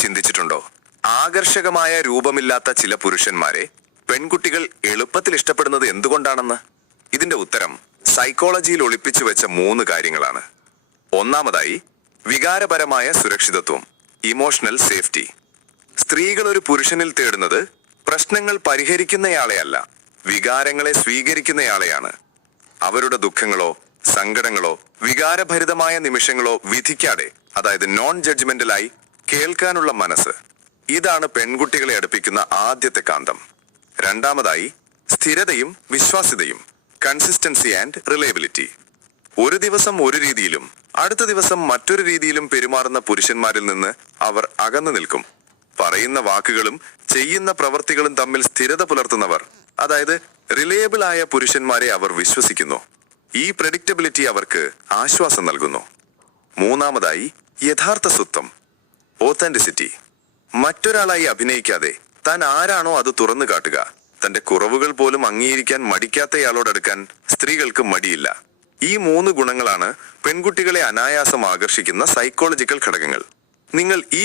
ചിന്തിച്ചിട്ടുണ്ടോ? ആകർഷകമായ രൂപമില്ലാത്ത ചില പുരുഷന്മാരെ പെൺകുട്ടികൾ എളുപ്പത്തിൽ ഇഷ്ടപ്പെടുന്നത് എന്തുകൊണ്ടാണെന്ന്? ഇതിന്റെ ഉത്തരം സൈക്കോളജിയിൽ ഒളിപ്പിച്ചു വെച്ച 3 കാര്യങ്ങളാണ്. ഒന്നാമതായി, വികാരപരമായ സുരക്ഷിതത്വം, ഇമോഷണൽ സേഫ്റ്റി. സ്ത്രീകൾ ഒരു പുരുഷനിൽ തേടുന്നത് പ്രശ്നങ്ങൾ പരിഹരിക്കുന്നയാളെയല്ല, വികാരങ്ങളെ സ്വീകരിക്കുന്നയാളെയാണ്. അവരുടെ ദുഃഖങ്ങളോ സങ്കടങ്ങളോ വികാരഭരിതമായ നിമിഷങ്ങളോ വിധിക്കാതെ, അതായത് നോൺ ജഡ്ജ്മെന്റലായി കേൾക്കാനുള്ള മനസ്സ്, ഇതാണ് പെൺകുട്ടികളെ അടുപ്പിക്കുന്ന ആദ്യത്തെ കാന്തം. രണ്ടാമതായി, സ്ഥിരതയും വിശ്വാസ്യതയും, കൺസിസ്റ്റൻസി ആൻഡ് റിലയബിലിറ്റി. ഒരു ദിവസം ഒരു രീതിയിലും അടുത്ത ദിവസം മറ്റൊരു രീതിയിലും പെരുമാറുന്ന പുരുഷന്മാരിൽ നിന്ന് അവർ അകന്നു നിൽക്കും. പറയുന്ന വാക്കുകളും ചെയ്യുന്ന പ്രവൃത്തികളും തമ്മിൽ സ്ഥിരത പുലർത്തുന്നവർ, അതായത് റിലയബിൾ ആയ പുരുഷന്മാരെ അവർ വിശ്വസിക്കുന്നു. ഈ പ്രെഡിക്റ്റബിലിറ്റി അവർക്ക് ആശ്വാസം നൽകുന്നു. മൂന്നാമതായി, യഥാർത്ഥ സ്വത്വം, ഓതന്റിസിറ്റി. മറ്റൊരാളായി അഭിനയിക്കാതെ താൻ ആരാണോ അത് തുറന്നു കാട്ടുക. തന്റെ കുറവുകൾ പോലും അംഗീകരിക്കാൻ മടിക്കാത്തയാളോടടുക്കാൻ സ്ത്രീകൾക്ക് മടിയില്ല. ഈ 3 ഗുണങ്ങളാണ് പെൺകുട്ടികളെ അനായാസം ആകർഷിക്കുന്ന സൈക്കോളജിക്കൽ ഘടകങ്ങൾ. നിങ്ങൾ ഈ